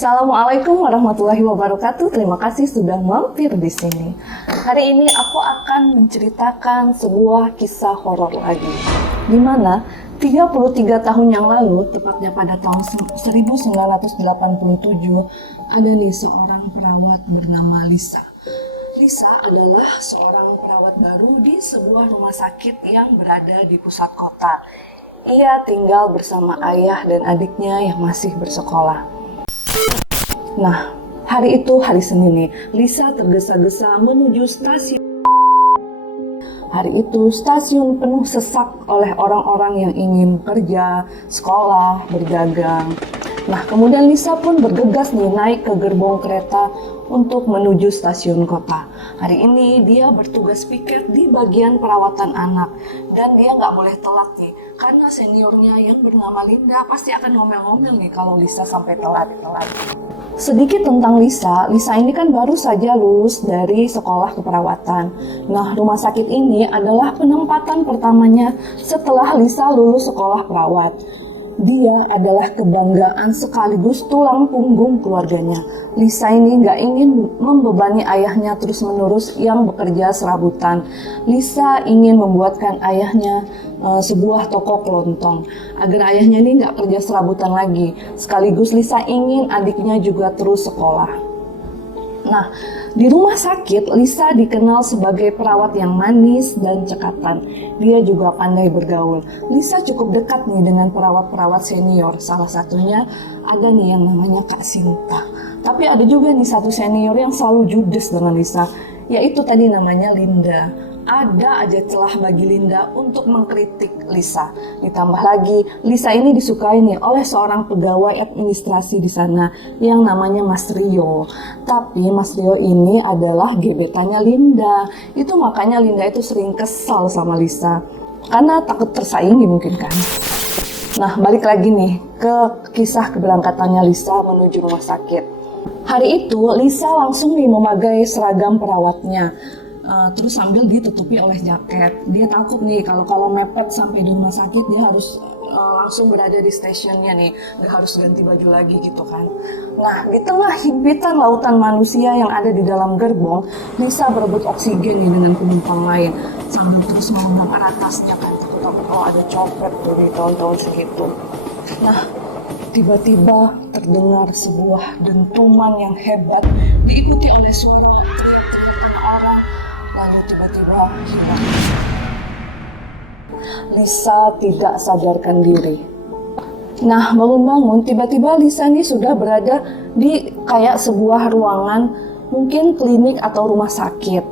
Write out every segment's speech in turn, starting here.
Assalamualaikum warahmatullahi wabarakatuh. Terima kasih sudah mampir di sini. Hari ini aku akan menceritakan sebuah kisah horor lagi. Di mana 33 tahun yang lalu, tepatnya pada tahun 1987, ada nih seorang perawat bernama Lisa. Lisa adalah seorang perawat baru di sebuah rumah sakit yang berada di pusat kota. Ia tinggal bersama ayah dan adiknya yang masih bersekolah. Nah, hari itu hari Senin nih, Lisa tergesa-gesa menuju stasiun. Hari itu stasiun penuh sesak oleh orang-orang yang ingin kerja, sekolah, berdagang. Nah, kemudian Lisa pun bergegas nih naik ke gerbong kereta untuk menuju stasiun kota. Hari ini dia bertugas piket di bagian perawatan anak. Dan dia nggak boleh telat nih, karena seniornya yang bernama Linda pasti akan ngomel-ngomel nih kalau Lisa sampai telat. Sedikit tentang Lisa ini kan baru saja lulus dari sekolah keperawatan. Nah, rumah sakit ini adalah penempatan pertamanya setelah Lisa lulus sekolah perawat. Dia adalah kebanggaan sekaligus tulang punggung keluarganya. Lisa ini nggak ingin membebani ayahnya terus-menerus yang bekerja serabutan. Lisa ingin membuatkan ayahnya sebuah toko kelontong agar ayahnya ini nggak kerja serabutan lagi. Sekaligus Lisa ingin adiknya juga terus sekolah. Nah, di rumah sakit, Lisa dikenal sebagai perawat yang manis dan cekatan. Dia juga pandai bergaul. Lisa cukup dekat nih dengan perawat-perawat senior. Salah satunya ada nih yang namanya Kak Sinta. Tapi ada juga nih satu senior yang selalu judes dengan Lisa, yaitu tadi namanya Linda. Ada aja celah bagi Linda untuk mengkritik Lisa. Ditambah lagi, Lisa ini disukai nih oleh seorang pegawai administrasi di sana yang namanya Mas Rio. Tapi Mas Rio ini adalah gebetannya Linda. Itu makanya Linda itu sering kesal sama Lisa karena takut tersaingi mungkin kan. Nah, balik lagi nih ke kisah keberangkatannya Lisa menuju rumah sakit. Hari itu Lisa langsung nih memakai seragam perawatnya. Terus sambil ditutupi oleh jaket. Dia takut nih kalau mepet sampai di rumah sakit dia harus langsung berada di stasiunnya nih, nggak harus ganti baju lagi gitu kan. Nah, di tengah himpitan lautan manusia yang ada di dalam gerbong, Lisa berebut oksigen nih dengan penumpang lain sambil terus membongkar atasnya kan, takut kalau ada copet tuh di tahun-tahun segitu. Nah, tiba-tiba terdengar sebuah dentuman yang hebat diikuti oleh suara orang, lalu tiba-tiba hilang. Lisa tidak sadarkan diri. Nah, bangun-bangun tiba-tiba Lisa ini sudah berada di kayak sebuah ruangan, mungkin klinik atau rumah sakit.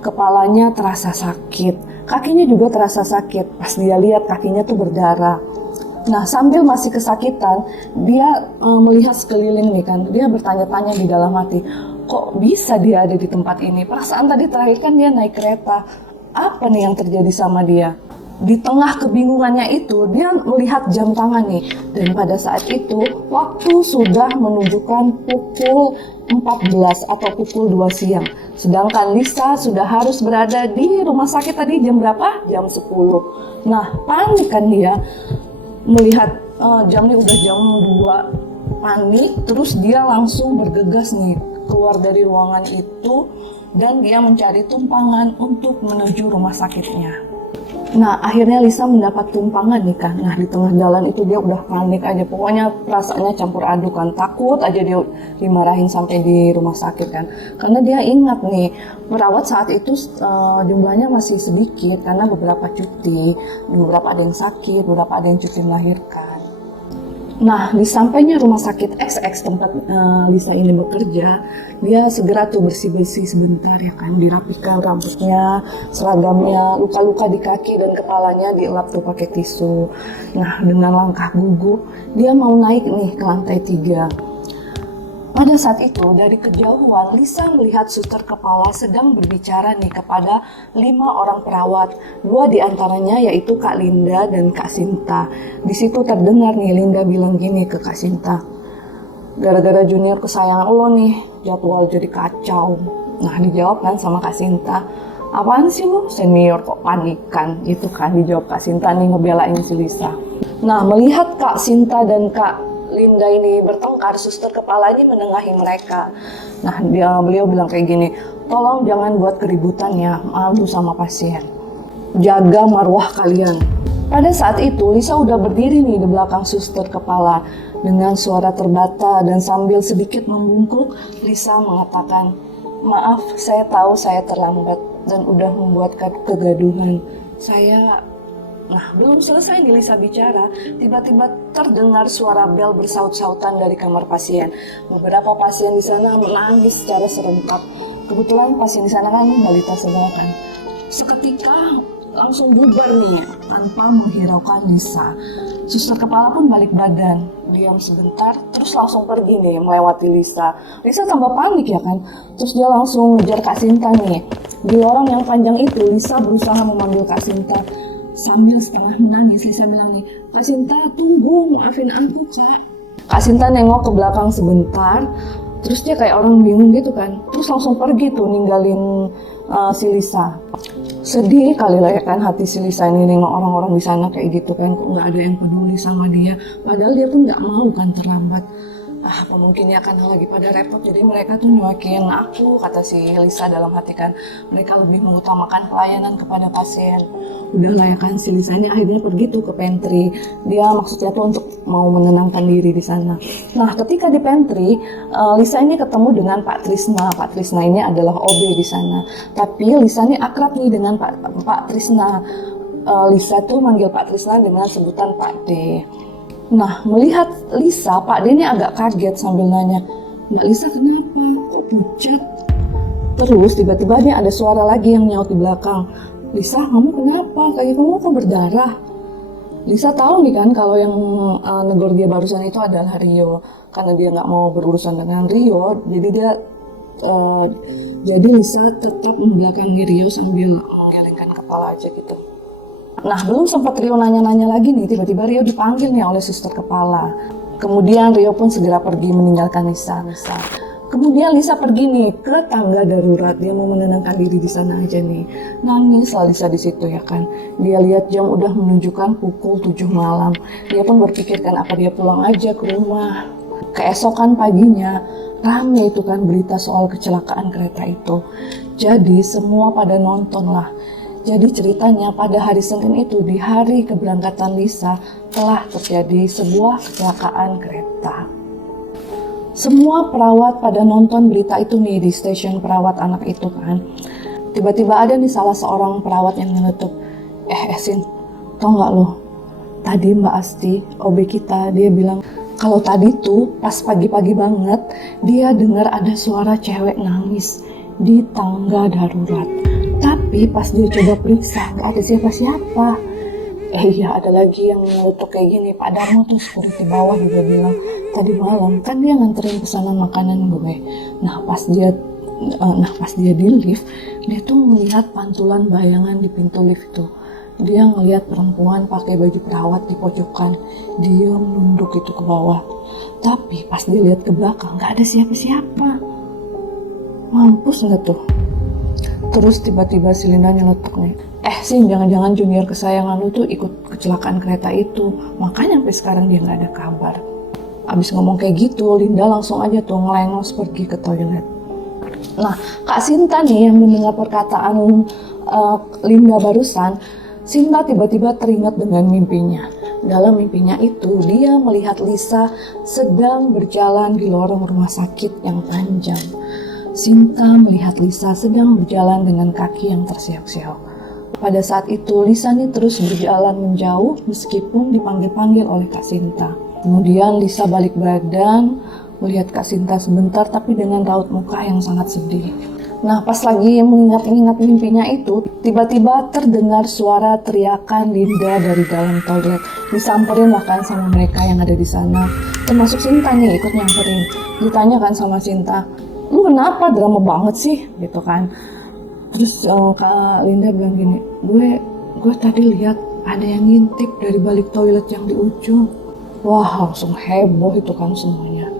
Kepalanya terasa sakit, kakinya juga terasa sakit. Pas dia lihat kakinya tuh berdarah. Nah, sambil masih kesakitan, dia melihat sekeliling nih kan. Dia bertanya-tanya di dalam hati, kok bisa dia ada di tempat ini? Perasaan tadi terakhir kan dia naik kereta. Apa nih yang terjadi sama dia? Di tengah kebingungannya itu, dia melihat jam tangan nih. Dan pada saat itu, waktu sudah menunjukkan pukul 14 atau pukul 2 siang. Sedangkan Lisa sudah harus berada di rumah sakit tadi jam berapa? Jam 10. Nah, panik kan dia. Melihat jamnya udah jam 2, panik. Terus dia langsung bergegas nih keluar dari ruangan itu dan dia mencari tumpangan untuk menuju rumah sakitnya. Nah, akhirnya Lisa mendapat tumpangan nih kan. Nah, di tengah jalan itu dia udah panik aja. Pokoknya perasaannya campur aduk kan. Takut aja dia dimarahin sampai di rumah sakit kan. Karena dia ingat nih, perawat saat itu jumlahnya masih sedikit karena beberapa cuti. Beberapa ada yang sakit, beberapa ada yang cuti melahirkan. Nah, di sampainya rumah sakit XX tempat Lisa ini bekerja, dia segera tuh bersih-bersih sebentar ya kan, dirapikan rambutnya, seragamnya, luka-luka di kaki dan kepalanya dielap tuh pakai tisu. Nah, dengan langkah gugup, dia mau naik nih ke lantai 3. Pada saat itu, dari kejauhan, Lisa melihat suster kepala sedang berbicara nih kepada 5 orang perawat. 2 diantaranya yaitu Kak Linda dan Kak Sinta. Di situ terdengar nih Linda bilang gini ke Kak Sinta, gara-gara junior kesayangan lo nih, jadwal jadi kacau. Nah, dijawab kan sama Kak Sinta, apaan sih lo senior kok panikan? Itu kan dijawab Kak Sinta nih ngebelain si Lisa. Nah, melihat Kak Sinta dan Kak Linda ini bertengkar, suster kepala ini menengahi mereka. Nah, beliau bilang kayak gini, tolong jangan buat keributan ya, malu sama pasien. Jaga marwah kalian. Pada saat itu, Lisa udah berdiri nih di belakang suster kepala. Dengan suara terbata dan sambil sedikit membungkuk, Lisa mengatakan, maaf, saya tahu saya terlambat dan udah membuat kegaduhan. Nah, belum selesai nih Lisa bicara, tiba-tiba terdengar suara bel bersaut-sautan dari kamar pasien. Beberapa pasien di sana menangis secara serempak. Kebetulan pasien di sana kan balita semua kan. Seketika langsung bubar nih tanpa menghiraukan Lisa. Suster kepala pun balik badan, diam sebentar, terus langsung pergi nih melewati Lisa. Lisa tambah panik ya kan, terus dia langsung ngejar Kak Sinta nih. Di lorong yang panjang itu, Lisa berusaha memanggil Kak Sinta. Sambil setengah menangis, Lisa bilang nih, Kak Sinta tunggu, maafin aku Kak. Kak Sinta nengok ke belakang sebentar, terus dia kayak orang bingung gitu kan, terus langsung pergi tuh ninggalin si Lisa. Sedih kali lah ya kan hati si Lisa ini nengok orang-orang di sana kayak gitu kan, kok nggak ada yang peduli sama dia, padahal dia tuh nggak mau kan terlambat. Apa mungkin ya kan lagi pada repot, jadi mereka tuh nyuakin aku, kata si Lisa dalam hati kan, mereka lebih mengutamakan pelayanan kepada pasien. Udahlah ya kan, si Lisa ini akhirnya pergi tuh ke pantry. Dia maksudnya tuh untuk mau menenangkan diri di sana. Nah, ketika di pantry, Lisa ini ketemu dengan Pak Trisna. Pak Trisna ini adalah OB di sana. Tapi Lisa ini akrab nih dengan Pak Trisna. Lisa tuh manggil Pak Trisna dengan sebutan Pak D. Nah, melihat Lisa, Pak D ini agak kaget sambil nanya, Mbak Lisa kenapa? Kok pucat? Terus tiba-tiba nih ada suara lagi yang nyaut di belakang. Lisa, kamu kenapa? Kaki kamu kok berdarah? Lisa tahu nih kan kalau yang negor dia barusan itu adalah Rio. Karena dia nggak mau berurusan dengan Rio, jadi Lisa tetap membelakangi Rio sambil menggelengkan kepala aja gitu. Nah, belum sempat Rio nanya-nanya lagi nih, tiba-tiba Rio dipanggil nih oleh suster kepala. Kemudian Rio pun segera pergi meninggalkan Lisa. Kemudian Lisa pergi nih ke tangga darurat, dia mau menenangkan diri di sana aja nih. Nangis lah Lisa di situ ya kan. Dia lihat jam udah menunjukkan pukul 7 malam. Dia pun berpikirkan apa dia pulang aja ke rumah. Keesokan paginya, rame itu kan berita soal kecelakaan kereta itu. Jadi semua pada nonton lah. Jadi ceritanya pada hari Senin itu, di hari keberangkatan Lisa, telah terjadi sebuah kecelakaan kereta. Semua perawat pada nonton berita itu nih di stasiun perawat anak itu kan. Tiba-tiba ada nih salah seorang perawat yang nyeletuk, Sin, tau gak lo? Tadi Mbak Asti, OB kita, dia bilang kalau tadi tuh pas pagi-pagi banget dia dengar ada suara cewek nangis di tangga darurat. Tapi pas dia coba periksa gak ada siapa-siapa. Iya, ada lagi yang nyeletuk kayak gini, Pak Darmo tuh security bawah juga bilang, tadi malam kan dia nganterin pesanan makanan gue. Nah pas dia di lift, dia tuh melihat pantulan bayangan di pintu lift itu. Dia ngelihat perempuan pakai baju perawat di pojokan, dia menunduk itu ke bawah. Tapi pas dia lihat ke belakang nggak ada siapa-siapa. Mampus nggak tuh? Terus tiba-tiba si Linda nyeletuk nih, Sin, jangan-jangan junior kesayangan lu tuh ikut kecelakaan kereta itu, makanya sampai sekarang dia nggak ada kabar. Abis ngomong kayak gitu, Linda langsung aja tuh ngelengos pergi ke toilet. Nah, Kak Sinta nih yang mendengar perkataan Linda barusan, Sinta tiba-tiba teringat dengan mimpinya. Dalam mimpinya itu, dia melihat Lisa sedang berjalan di lorong rumah sakit yang panjang. Sinta melihat Lisa sedang berjalan dengan kaki yang terseok-seok. Pada saat itu, Lisa nih terus berjalan menjauh meskipun dipanggil-panggil oleh Kak Sinta. Kemudian Lisa balik badan, melihat Kak Sinta sebentar tapi dengan raut muka yang sangat sedih. Nah, pas lagi mengingat-ingat mimpinya itu, tiba-tiba terdengar suara teriakan Linda dari dalam toilet. Disamperin lah kan sama mereka yang ada di sana. Termasuk Sinta nih ikut nyamperin. Ditanya kan sama Sinta, lu kenapa drama banget sih? Gitu kan. Terus Kak Linda bilang gini, gue tadi lihat ada yang ngintip dari balik toilet yang di ujung. Wah, langsung heboh itu kan semuanya.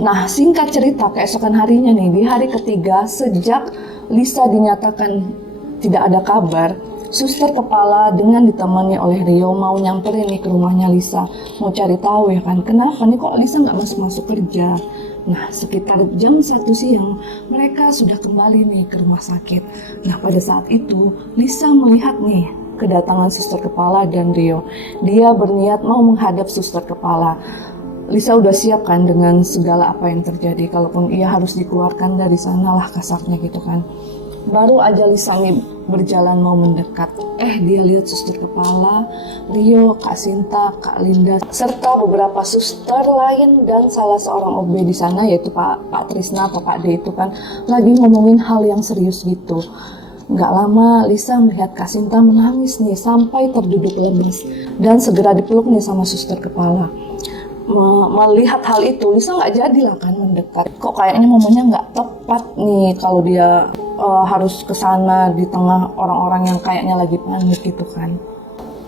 Nah, singkat cerita, keesokan harinya nih, di hari ketiga sejak Lisa dinyatakan tidak ada kabar, Suster kepala dengan ditemani oleh Rio mau nyamperin nih ke rumahnya Lisa, mau cari tahu ya kan, kenapa nih kok Lisa nggak masuk kerja. Nah, sekitar jam 1 siang mereka sudah kembali nih ke rumah sakit. Nah, pada saat itu Lisa melihat nih kedatangan suster kepala dan Rio. Dia berniat mau menghadap suster kepala. Lisa udah siap kan dengan segala apa yang terjadi, kalaupun ia harus dikeluarkan dari sana lah kasarnya gitu kan. Baru aja Lisa nih berjalan mau mendekat, dia lihat suster kepala, Rio, Kak Sinta, Kak Linda, serta beberapa suster lain dan salah seorang OB di sana yaitu Pak Trisna atau Pak D itu kan lagi ngomongin hal yang serius gitu. Nggak lama Lisa melihat Kak Sinta menangis nih sampai terduduk lemas dan segera dipeluk nih sama suster kepala. Melihat hal itu, Lisa nggak jadilah kan mendekat. Kok kayaknya momennya nggak tepat nih kalau dia harus ke sana di tengah orang-orang yang kayaknya lagi panik gitu kan.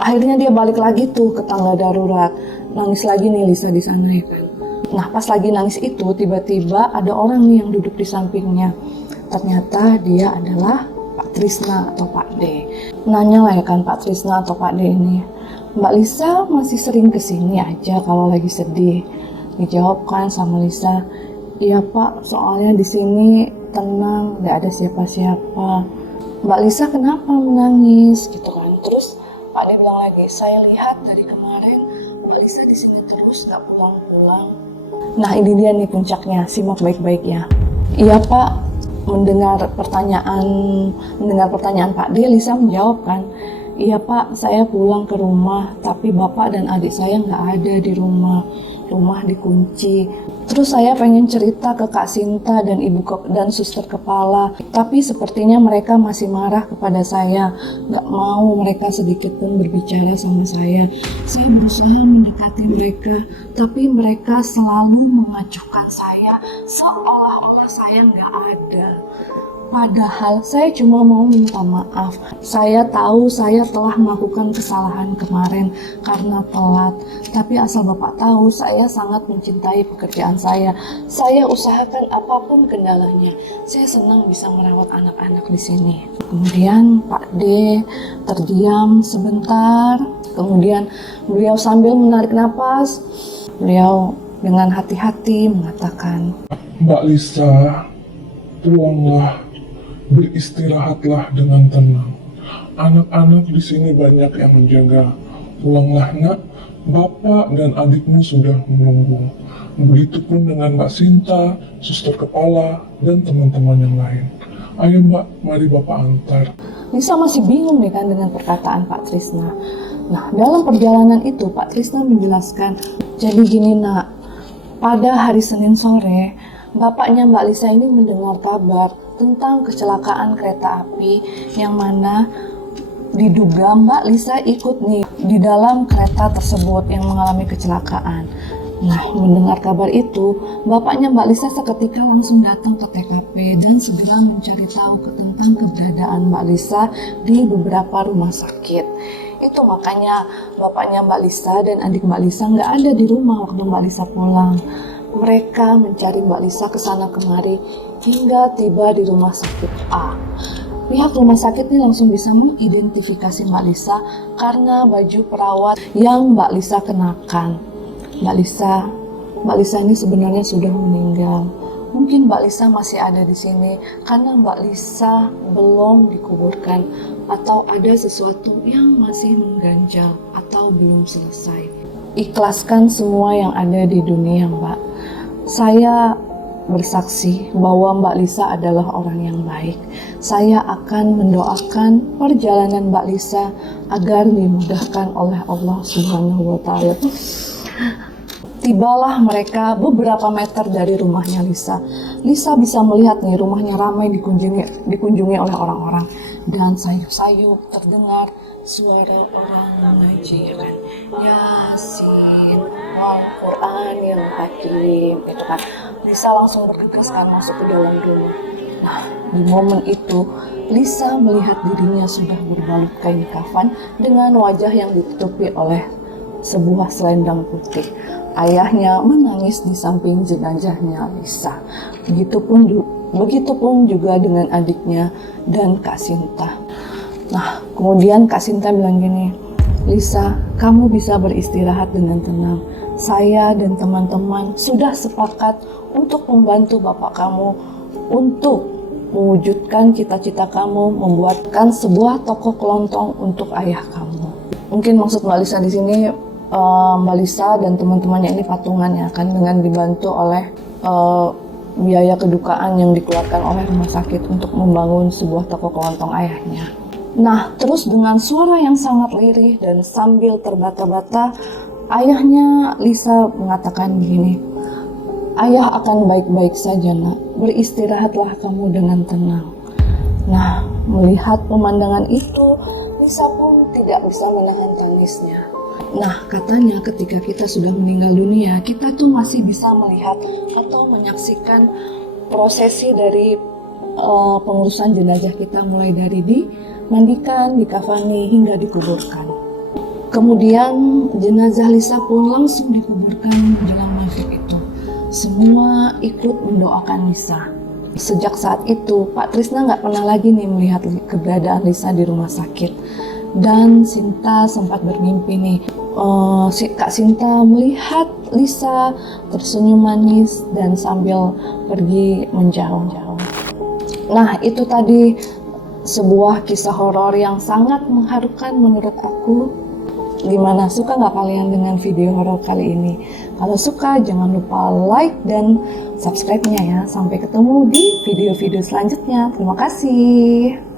Akhirnya dia balik lagi tuh ke tangga darurat. Nangis lagi nih Lisa di sana ya kan. Nah, pas lagi nangis itu tiba-tiba ada orang nih yang duduk di sampingnya. Ternyata dia adalah Pak Trisna atau Pak D. Nanya lah ya kan Pak Trisna atau Pak D ini, Mbak Lisa masih sering kesini aja kalau lagi sedih. Dijawab kan sama Lisa, iya Pak, soalnya di sini tenang, nggak ada siapa-siapa. Mbak Lisa kenapa menangis gitu kan? Terus Pak D bilang lagi, saya lihat dari kemarin Mbak Lisa di sini terus nggak pulang-pulang. Nah, ini dia nih puncaknya, simak baik-baik ya. Iya Pak, mendengar pertanyaan Pak D, Lisa menjawab kan, iya Pak, saya pulang ke rumah, tapi Bapak dan adik saya nggak ada di rumah dikunci. Terus saya pengen cerita ke Kak Sinta dan dan suster kepala, tapi sepertinya mereka masih marah kepada saya, nggak mau mereka sedikit pun berbicara sama saya. Saya berusaha mendekati mereka, tapi mereka selalu mengacuhkan saya seolah-olah saya nggak ada. Padahal saya cuma mau minta maaf. Saya tahu saya telah melakukan kesalahan kemarin karena telat. Tapi asal Bapak tahu, saya sangat mencintai pekerjaan saya. Saya usahakan apapun kendalanya. Saya senang bisa merawat anak-anak di sini. Kemudian Pak D terdiam sebentar. Kemudian beliau sambil menarik napas, beliau dengan hati-hati mengatakan, Mbak Lisa, pulanglah. Beristirahatlah dengan tenang. Anak-anak di sini banyak yang menjaga. Pulanglah nak, Bapak dan adikmu sudah menunggu. Begitupun dengan Mbak Sinta, suster kepala, dan teman-teman yang lain. Ayo Mbak, mari Bapak antar. Lisa masih bingung nih kan dengan perkataan Pak Trisna. Nah, dalam perjalanan itu Pak Trisna menjelaskan, jadi gini nak, pada hari Senin sore, bapaknya Mbak Lisa ini mendengar kabar tentang kecelakaan kereta api yang mana diduga Mbak Lisa ikut nih di dalam kereta tersebut yang mengalami kecelakaan. Nah, mendengar kabar itu, bapaknya Mbak Lisa seketika langsung datang ke TKP dan segera mencari tahu tentang keberadaan Mbak Lisa di beberapa rumah sakit. Itu makanya bapaknya Mbak Lisa dan adik Mbak Lisa nggak ada di rumah waktu Mbak Lisa pulang. Mereka mencari Mbak Lisa ke sana kemari hingga tiba di rumah sakit A. Pihak rumah sakit ini langsung bisa mengidentifikasi Mbak Lisa karena baju perawat yang Mbak Lisa kenakan. Mbak Lisa ini sebenarnya sudah meninggal. Mungkin Mbak Lisa masih ada di sini karena Mbak Lisa belum dikuburkan atau ada sesuatu yang masih mengganjal atau belum selesai. Ikhlaskan semua yang ada di dunia, Mbak. Saya bersaksi bahwa Mbak Lisa adalah orang yang baik. Saya akan mendoakan perjalanan Mbak Lisa agar dimudahkan oleh Allah Subhanahu wa Ta'ala. Tibalah mereka beberapa meter dari rumahnya Lisa. Lisa bisa melihat nih rumahnya ramai dikunjungi oleh orang-orang, dan sayup-sayup terdengar suara orang mengaji, ya kan? Yasin, Al-Quran yang hakim, itu kan. Lisa langsung bergegas kan masuk ke dalam rumah. Nah, di momen itu Lisa melihat dirinya sudah berbalut kain kafan dengan wajah yang ditutupi oleh sebuah selendang putih. Ayahnya menangis di samping jenazahnya Lisa. Begitupun juga dengan adiknya dan Kak Sinta. Nah, kemudian Kak Sinta bilang gini, Lisa, kamu bisa beristirahat dengan tenang. Saya dan teman-teman sudah sepakat untuk membantu bapak kamu untuk mewujudkan cita-cita kamu, membuatkan sebuah toko kelontong untuk ayah kamu. Mungkin maksud Mbak Lisa di sini, Mbak Lisa dan teman-temannya ini patungan ya kan, dengan dibantu oleh biaya kedukaan yang dikeluarkan oleh rumah sakit untuk membangun sebuah toko kelontong ayahnya. Nah, terus dengan suara yang sangat lirih dan sambil terbata-bata, ayahnya Lisa mengatakan begini, ayah akan baik-baik saja nak, beristirahatlah kamu dengan tenang. Nah, melihat pemandangan itu, Lisa pun tidak bisa menahan tangisnya. Nah, katanya ketika kita sudah meninggal dunia, kita tuh masih bisa melihat atau menyaksikan prosesi dari pengurusan jenazah kita, mulai dari dimandikan, dikafani, hingga dikuburkan. Kemudian jenazah Lisa pun langsung dikuburkan menjelang maghrib itu. Semua ikut mendoakan Lisa. Sejak saat itu, Pak Trisna nggak pernah lagi nih melihat keberadaan Lisa di rumah sakit. Dan Sinta sempat bermimpi nih, Kak Sinta melihat Lisa tersenyum manis dan sambil pergi menjauh-jauh. Nah, itu tadi sebuah kisah horor yang sangat mengharukan menurut aku. Gimana, suka nggak kalian dengan video horor kali ini? Kalau suka, jangan lupa like dan subscribe-nya ya. Sampai ketemu di video-video selanjutnya. Terima kasih.